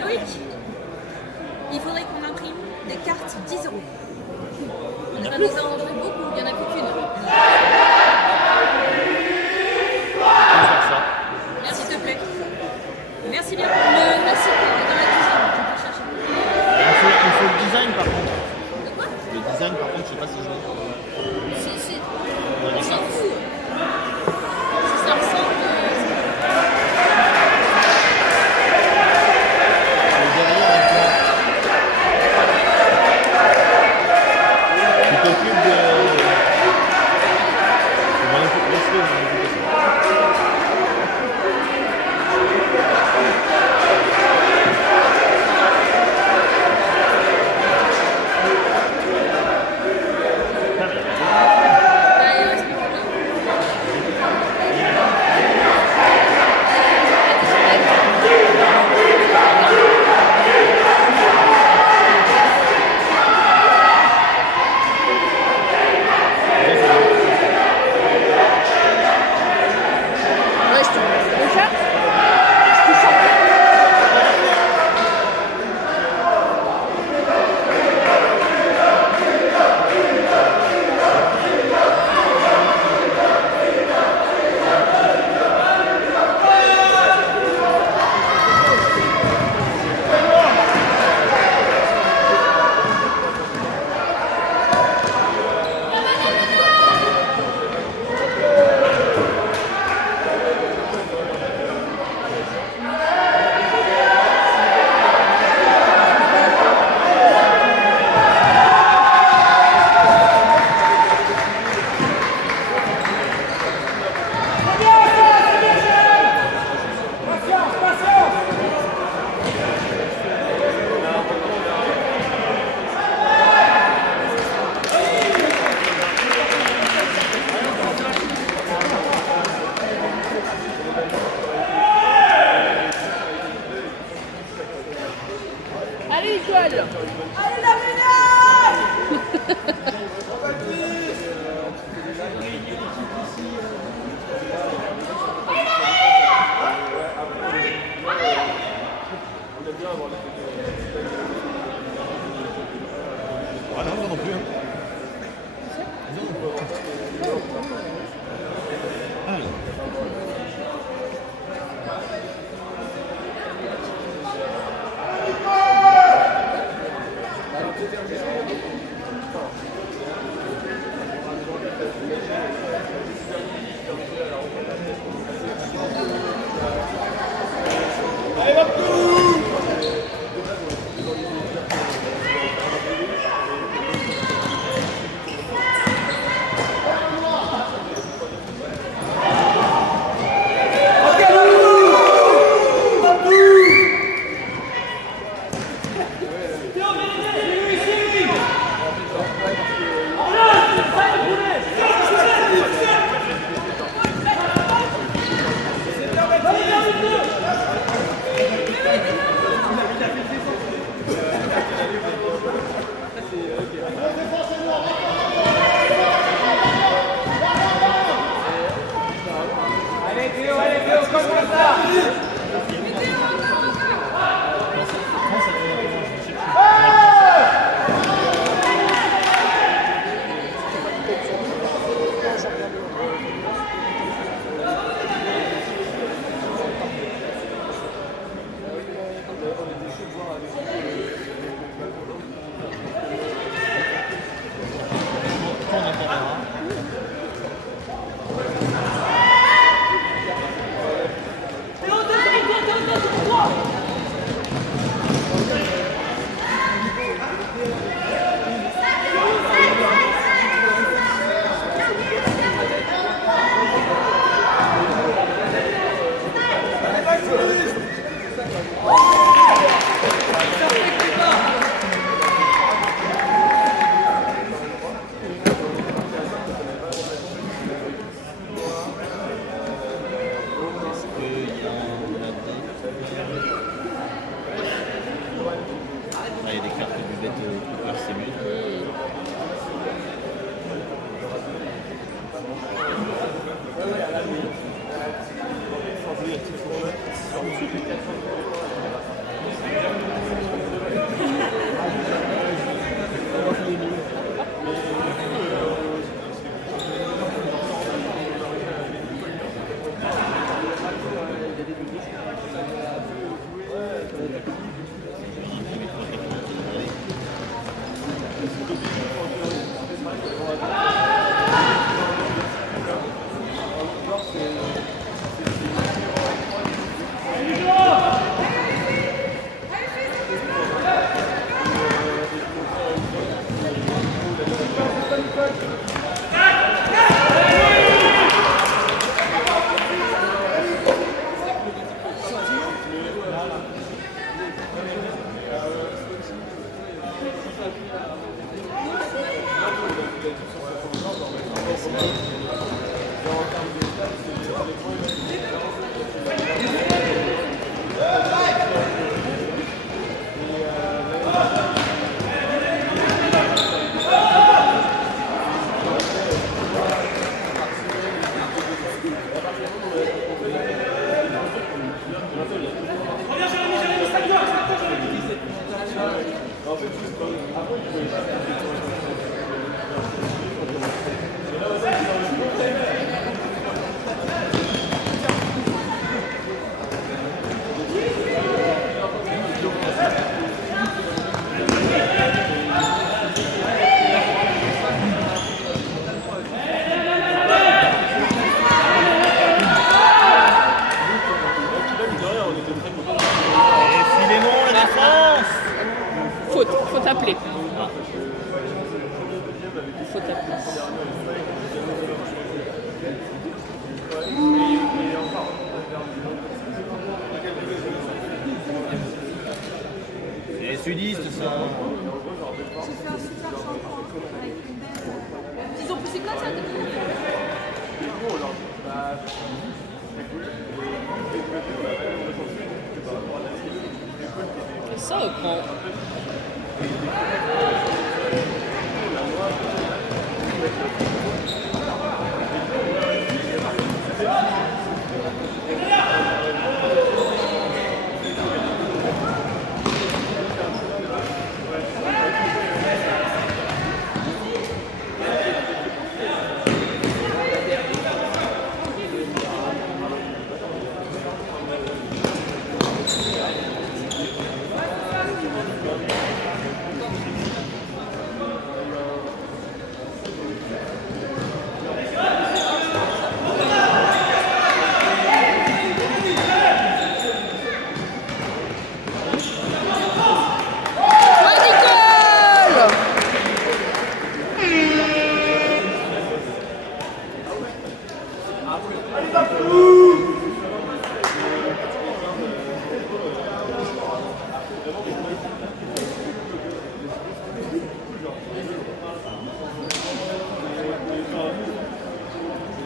Loïc, il faudrait qu'on imprime des cartes 10 euros. Ça nous arrangerait beaucoup, il n'y en a plus qu'une. S'il te plaît. Merci bien. Merci dans la cuisine. Je peux chercher. Il faut le design par contre. De quoi? Le design par contre, je sais pas si je l'ai. Si. On s'en fout. Si ça ressemble. Le derrière avec toi. Tu t'occupes de Faut t'appeler. Faut t'appeler. C'est les sudistes, ça. J'ai fait un super shampoing avec une belle. Ils ont poussé comme ça depuis. Ça, on prend.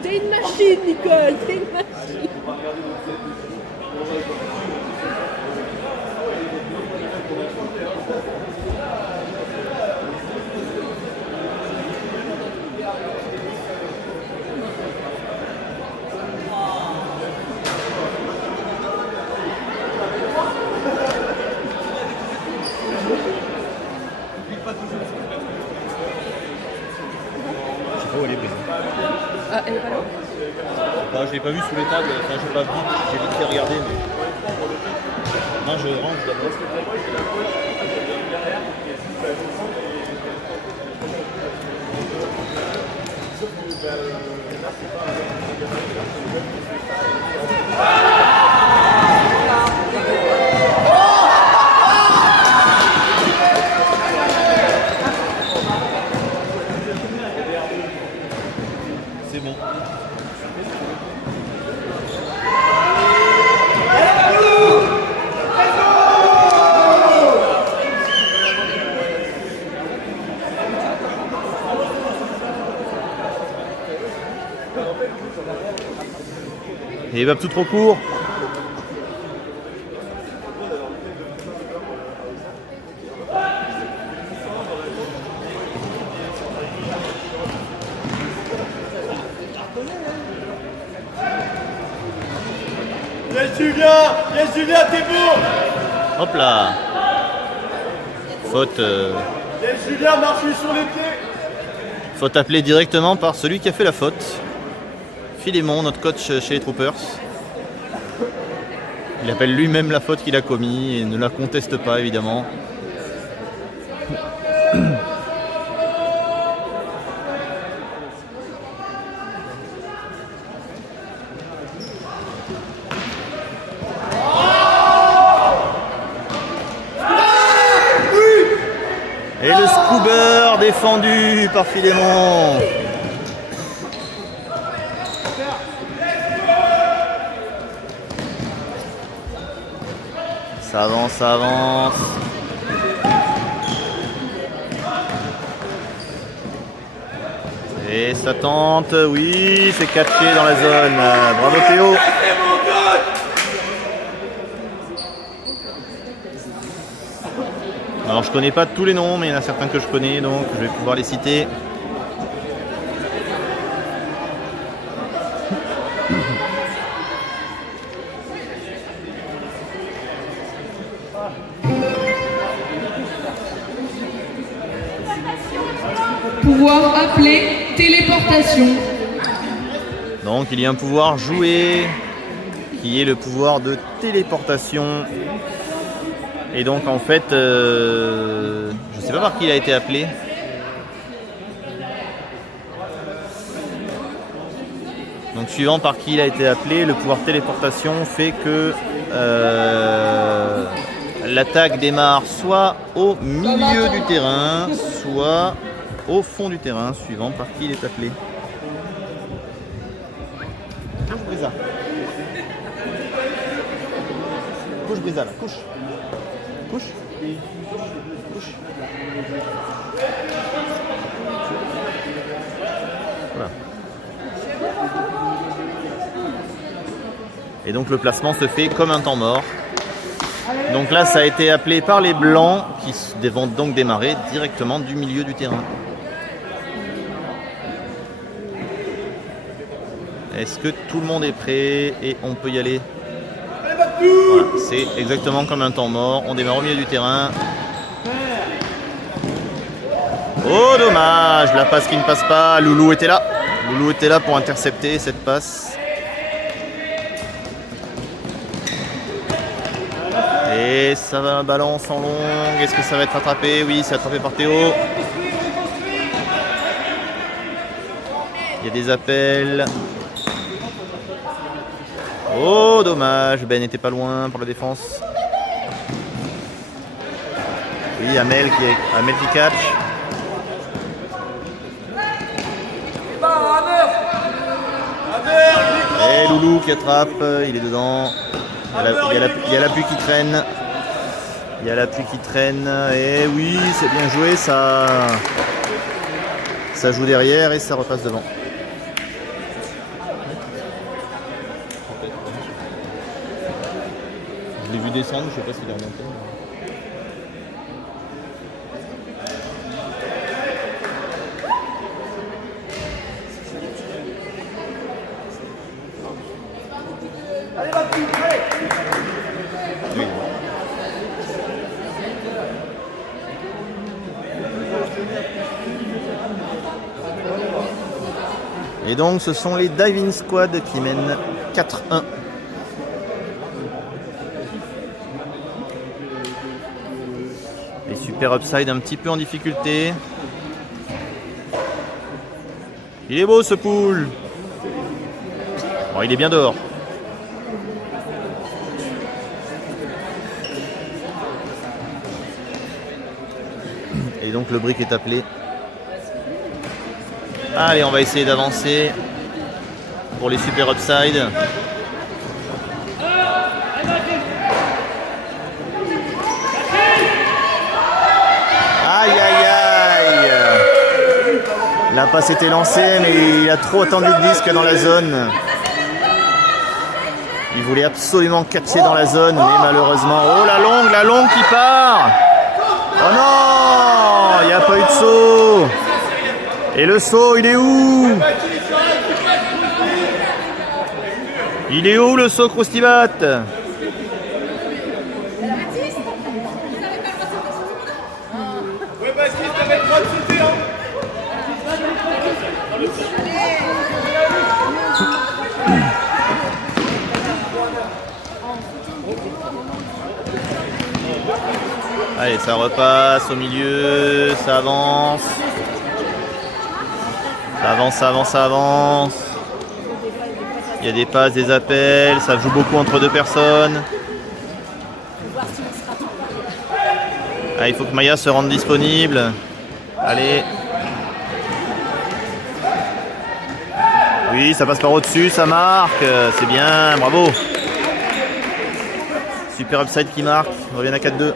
T'es une machine, Nicole, t'es une machine. Je sais pas où elle est brisée. Ah, elle est pas là. Bah, je l'ai pas vu sous les tables, enfin j'ai pas vite, j'ai vite fait regarder mais. Non, je range d'abord. C'est bon. Et il va tout trop court. Yes Julien, t'es beau. Hop là. Faute. Yes Julien, marche-lui sur les pieds. Faute appelée directement par celui qui a fait la faute. Philémon, notre coach chez les Troopers. Il appelle lui-même la faute qu'il a commise et ne la conteste pas évidemment. Et le scoober défendu par Philémon. Ça avance, ça avance. Et ça tente, oui, c'est catché dans la zone. Bravo Théo. Alors je connais pas tous les noms, mais il y en a certains que je connais, donc je vais pouvoir les citer. Pouvoir appeler téléportation. Donc il y a un pouvoir joué qui est le pouvoir de téléportation. Et donc en fait, je ne sais pas par qui il a été appelé. Donc suivant par qui il a été appelé, le pouvoir téléportation fait que l'attaque démarre soit au milieu du terrain, soit au fond du terrain, suivant par qui il est appelé. Couche Brisa. Couche Brisa là, couche. Couche. Couche. Voilà. Et donc le placement se fait comme un temps mort. Donc là ça a été appelé par les blancs qui vont donc démarrer directement du milieu du terrain. Est-ce que tout le monde est prêt et on peut y aller? Voilà, c'est exactement comme un temps mort. On démarre au milieu du terrain. Oh dommage, la passe qui ne passe pas. Loulou était là. Loulou était là pour intercepter cette passe. Et ça va, balance en longue. Est-ce que ça va être attrapé? Oui, c'est attrapé par Théo. Il y a des appels. Oh dommage, Ben n'était pas loin pour la défense. Oui, Amel qui catch. Et Loulou qui attrape, il est dedans. Il y a l'appui qui traîne. Il y a l'appui qui traîne. Et oui, c'est bien joué, ça joue derrière et ça repasse devant. Je l'ai vu descendre, je sais pas s'il est remonté. Allez, va plus près. Oui. Et donc ce sont les Diving Squad qui mènent 4-1. Les Super Upside un petit peu en difficulté. Il est beau ce pool. Bon, il est bien dehors. Et donc le brick est appelé. Allez, on va essayer d'avancer pour les Super Upside. Aïe aïe aïe. La passe était lancée, mais il a trop attendu le disque dans la zone. Il voulait absolument catcher dans la zone, mais malheureusement... Oh la longue qui part. Oh non, il n'y a pas eu de saut. Et le saut, il est où? Il est où le saut Croustibat? Ouais, Baptiste, t'avais le droit de sauter, hein. Allez, ça repasse au milieu, ça avance. Ça avance. Il y a des passes, des appels, ça joue beaucoup entre deux personnes. Ah, il faut que Maya se rende disponible. Allez. Oui, ça passe par au-dessus, ça marque. C'est bien, bravo. Super Upside qui marque. On revient à 4-2.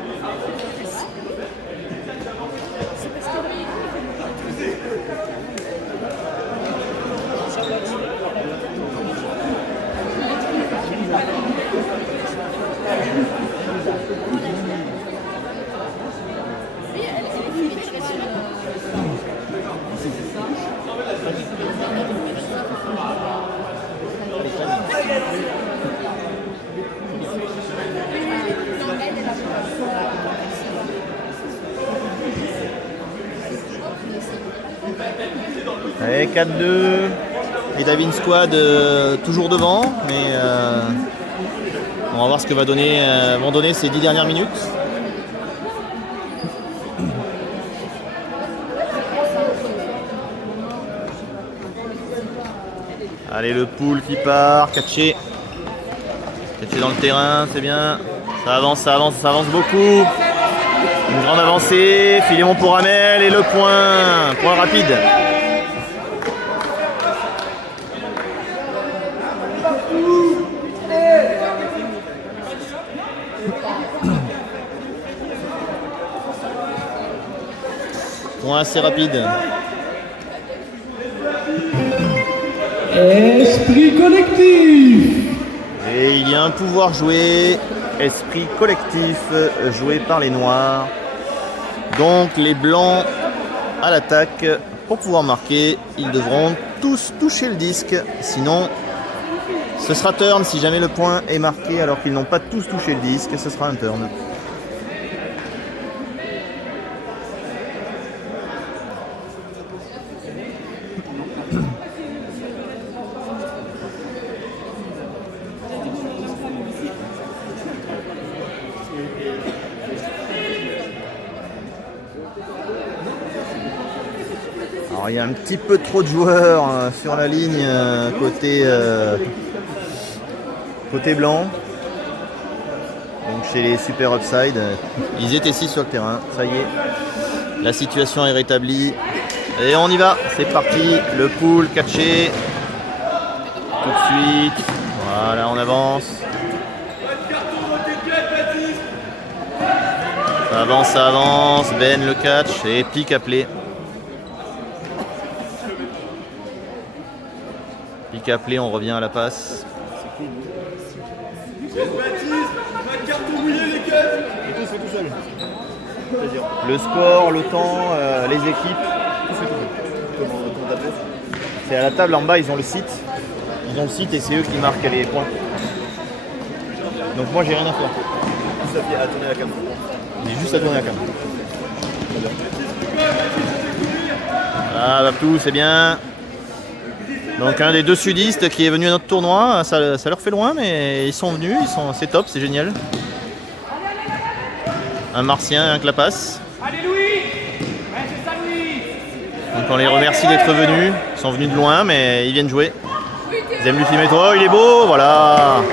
4-2. Et Davin Squad toujours devant, mais on va voir ce que vont donner ces 10 dernières minutes. Allez, le pool qui part, Catché dans le terrain, c'est bien. Ça avance beaucoup. Une grande avancée, Philémon pour Amel et le point rapide. Point assez rapide. Esprit collectif. Et il y a un pouvoir joué, esprit collectif joué par les noirs. Donc les blancs à l'attaque pour pouvoir marquer. Ils devront tous toucher le disque, sinon ce sera turn. Si jamais le point est marqué alors qu'ils n'ont pas tous touché le disque, ce sera un turn. Alors, il y a un petit peu trop de joueurs sur la ligne côté blanc. Donc chez les Super Upside, ils étaient 6 sur le terrain. Ça y est, la situation est rétablie. Et on y va, c'est parti. Le pool catché. Tout de suite. Voilà, on avance. Ça avance. Ben le catch et pique appelé. Pique appelé, on revient à la passe. Le score, le temps, les équipes. C'est à la table en bas, ils ont le site. Ils ont le site et c'est eux qui marquent les points. Donc moi j'ai rien à faire. J'ai juste à tourner la caméra. Ah, Babtou, c'est bien. Donc un des deux sudistes qui est venu à notre tournoi, ça leur fait loin, mais ils sont venus, c'est top, c'est génial. Un Martien et un Clapas. Donc on les remercie d'être venus, ils sont venus de loin, mais ils viennent jouer. Ils aiment lui filmer, oh il est beau, voilà.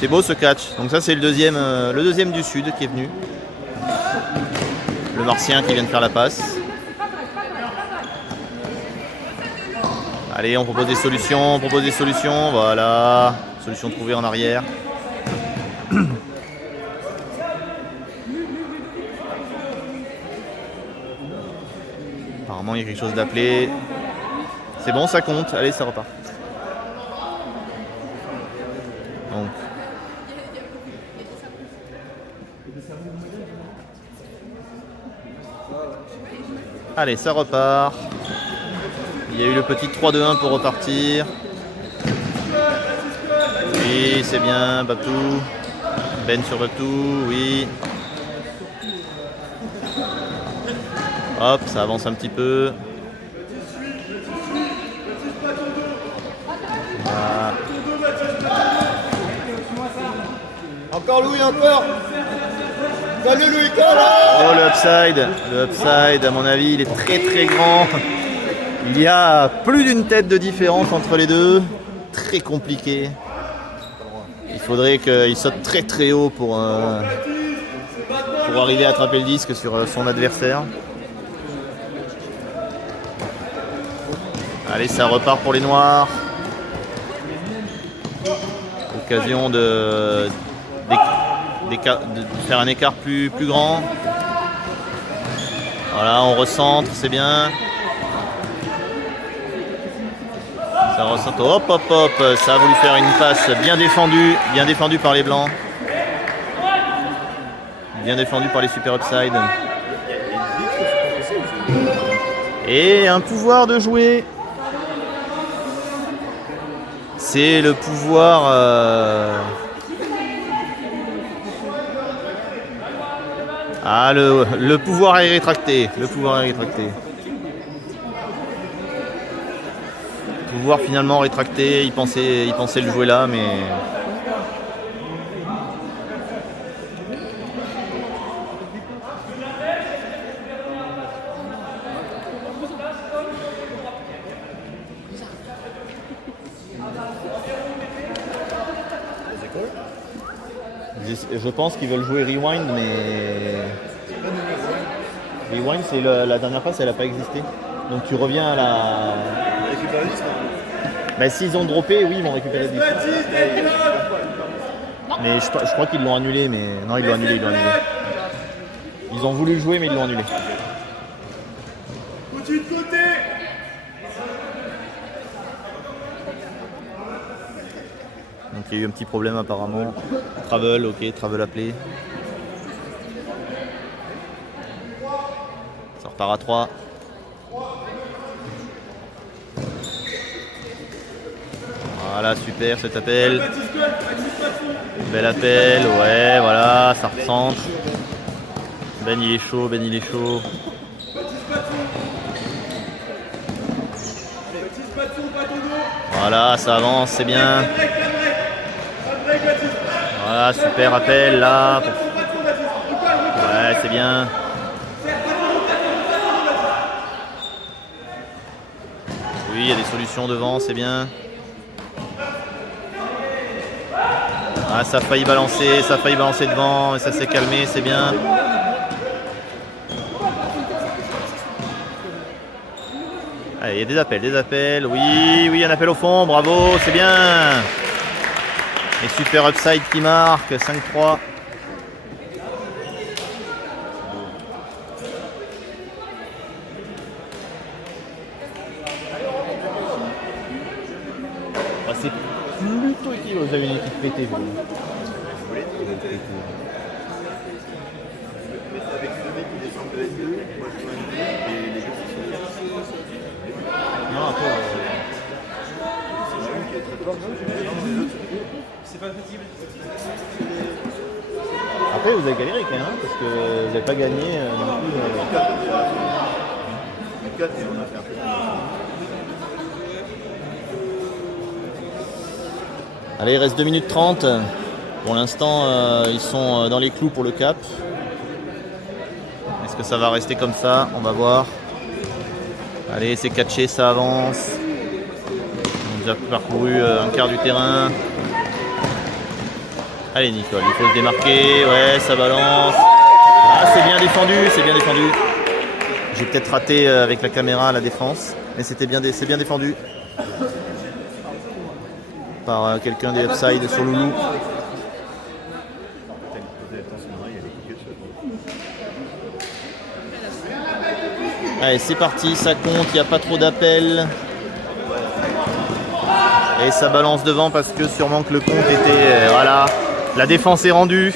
C'est beau ce catch. Donc ça c'est le deuxième du sud qui est venu. Le Martien qui vient de faire la passe. Allez, on propose des solutions, voilà. Solution trouvée en arrière. Apparemment, il y a quelque chose d'appelé. C'est bon, ça compte. Allez, ça repart. Donc. Allez, ça repart. Il y a eu le petit 3-2-1 pour repartir. Oui, c'est bien, Babtou. Ben sur Babtou, oui. Hop, ça avance un petit peu. Voilà. Encore Louis, encore. Salut Louis, oh, le upside, à mon avis, il est très très grand. Il y a plus d'une tête de différence entre les deux. Très compliqué. Il faudrait qu'il saute très très haut pour arriver à attraper le disque sur son adversaire. Allez, ça repart pour les noirs. Occasion de faire un écart plus grand. Voilà, on recentre, c'est bien. Ça recentre, hop, ça a voulu faire une passe bien défendue par les blancs. Bien défendue par les Super Upside. Et un pouvoir de jouer. C'est le pouvoir... Ah, le pouvoir est rétracté. Le pouvoir est rétracté. Pouvoir finalement rétracté, il pensait le jouer là, mais... Je pense qu'ils veulent jouer Rewind, mais... Rewind, c'est la dernière passe, elle n'a pas existé. Donc tu reviens à la... Récupérer le disque. Bah s'ils ont droppé, oui, ils vont récupérer le disque. Mais je crois qu'ils l'ont annulé, mais... Non, ils l'ont annulé. Ils ont voulu jouer, mais ils l'ont annulé. Continue de côté. Donc il y a eu un petit problème apparemment. Travel, ok, travel appelé. Ça repart à 3. Voilà, super cet appel. Bel appel, ouais, voilà, ça recentre. Ben il est chaud, Voilà, ça avance, c'est bien. Voilà, super appel là. Ouais, c'est bien. Oui, il y a des solutions devant, c'est bien. Ah, ça a failli balancer devant, mais ça s'est calmé, c'est bien. Allez, il y a des appels. Oui, un appel au fond, bravo, c'est bien. Et super upside qui marque, 5-3. Bah, c'est plutôt équilibré, vous avez une équipe pétée. Vous. Non, un peu. Après, vous avez galéré quand même, hein, parce que vous n'avez pas gagné non plus. Allez, il reste 2 minutes 30. Pour l'instant, ils sont dans les clous pour le cap. Est-ce que ça va rester comme ça? On va voir. Allez, c'est catché, ça avance. On a déjà parcouru un quart du terrain. Allez Nicole, il faut se démarquer, ouais, ça balance. Ah, c'est bien défendu. J'ai peut-être raté avec la caméra la défense, mais c'est bien défendu. Par quelqu'un des upside sur Loulou. Allez, c'est parti, ça compte, il n'y a pas trop d'appels. Et ça balance devant parce que sûrement que le compte était... voilà. La défense est rendue.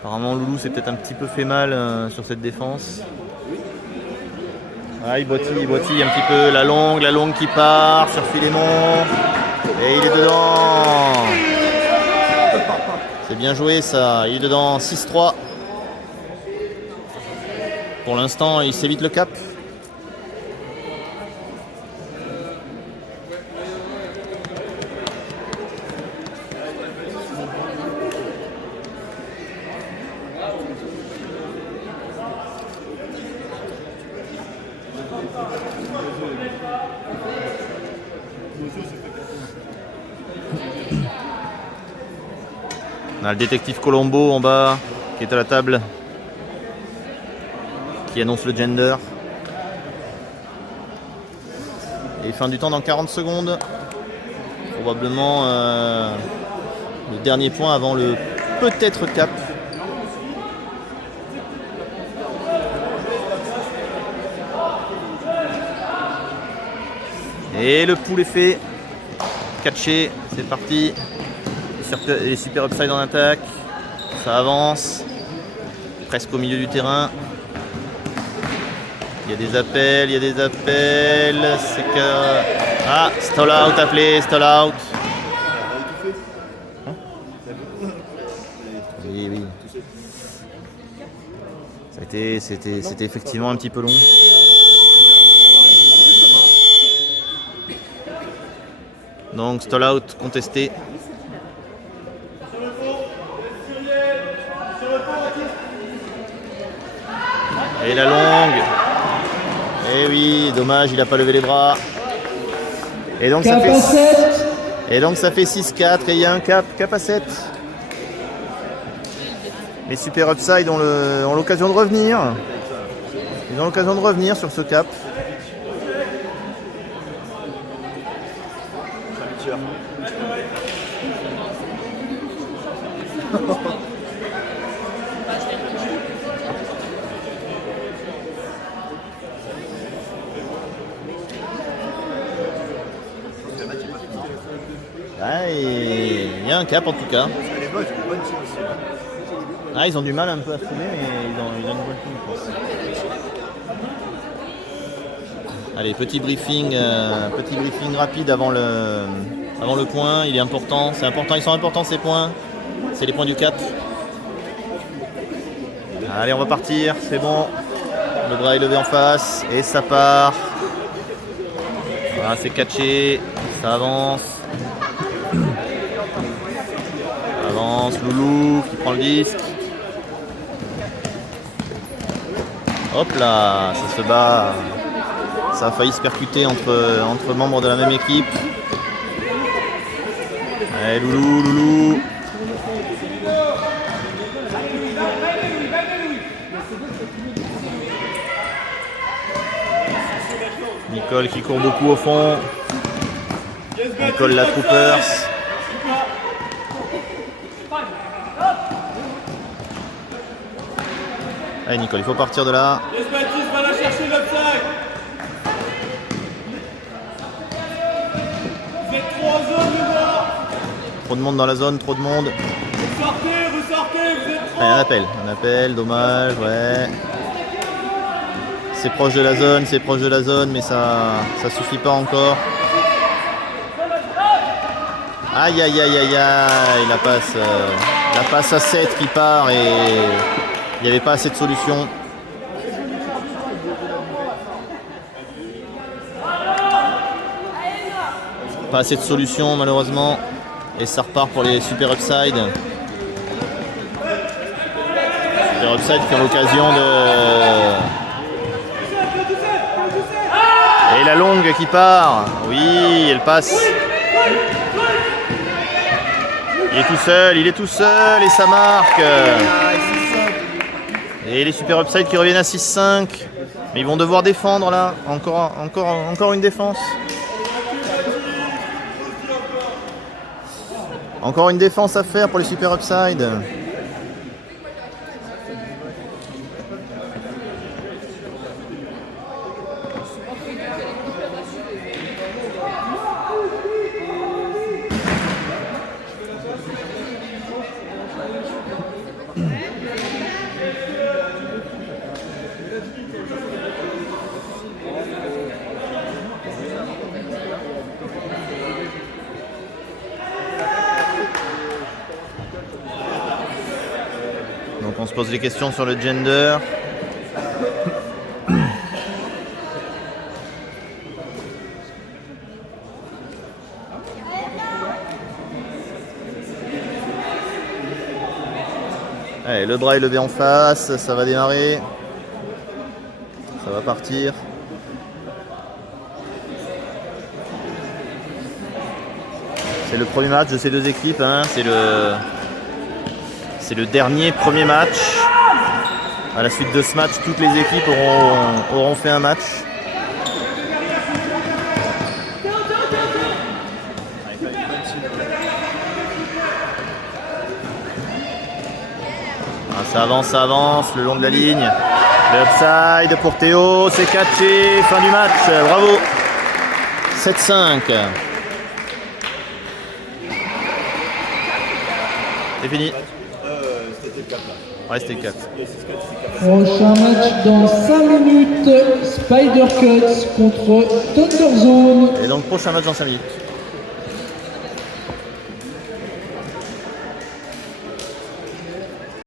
Apparemment Loulou s'est peut-être un petit peu fait mal sur cette défense. Ah, il boitille un petit peu. La longue qui part sur Philémon. Et il est dedans. C'est bien joué ça. Il est dedans. 6-3. Pour l'instant, il s'évite le cap. On a le détective Colombo en bas qui est à la table, qui annonce le gender. Et fin du temps dans 40 secondes. Probablement le dernier point avant le peut-être cap. Et le pool est fait. Catché, c'est parti. Les super upside en attaque. Ça avance. Presque au milieu du terrain. Il y a des appels. C'est que... Ah, stall out appelé, stall out. Hein? Oui. C'était effectivement un petit peu long. Donc stall out contesté. Et la longue. Et oui, dommage, il n'a pas levé les bras. Et donc ça fait 6-4 et il y a un cap à 7. Les Super Upside ont l'occasion de revenir. Ils ont l'occasion de revenir sur ce cap. Ah, il y a un cap en tout cas. Ah, ils ont du mal un peu à se trouver, mais ils ont une bonne team, je pense. Allez, petit briefing rapide avant le point. Il est important, c'est important, ils sont importants ces points. C'est les points du cap. Allez, on va partir, c'est bon. Le bras est levé en face et ça part. Voilà, c'est catché, ça avance. Avance, Loulou qui prend le disque. Hop là, ça se bat. Ça a failli se percuter entre membres de la même équipe. Allez, Loulou. Nicole qui court beaucoup au fond. Nicole la Troopers. Allez Nicole, il faut partir de là. Va la chercher le sac. Vous êtes trop en zone, les gars. Trop de monde dans la zone, trop de monde. Ressortez, vous êtes trop. Allez, un appel, dommage, ouais. C'est proche de la zone, mais ça suffit pas encore. Aïe, la passe à 7 qui part et il n'y avait pas assez de solutions. Pas assez de solutions malheureusement. Et ça repart pour les Super Upside. Super Upside qui ont l'occasion de... Et la longue qui part. Oui, elle passe. Il est tout seul et ça marque. Et les Super Upside qui reviennent à 6-5. Mais ils vont devoir défendre là. Encore une défense. Encore une défense à faire pour les Super Upside. Donc on se pose des questions sur le gender. Allez, le bras est levé en face, ça va démarrer. Ça va partir. C'est le premier match de ces deux équipes, hein. C'est le dernier premier match. À la suite de ce match, toutes les équipes auront fait un match. Ça avance le long de la ligne. Le upside pour Théo, c'est catché, fin du match, bravo. 7-5. C'est fini. Ouais, c'était 4. Prochain match dans 5 minutes. Spider Cuts contre Thunder Zone. Et donc prochain match dans 5 minutes.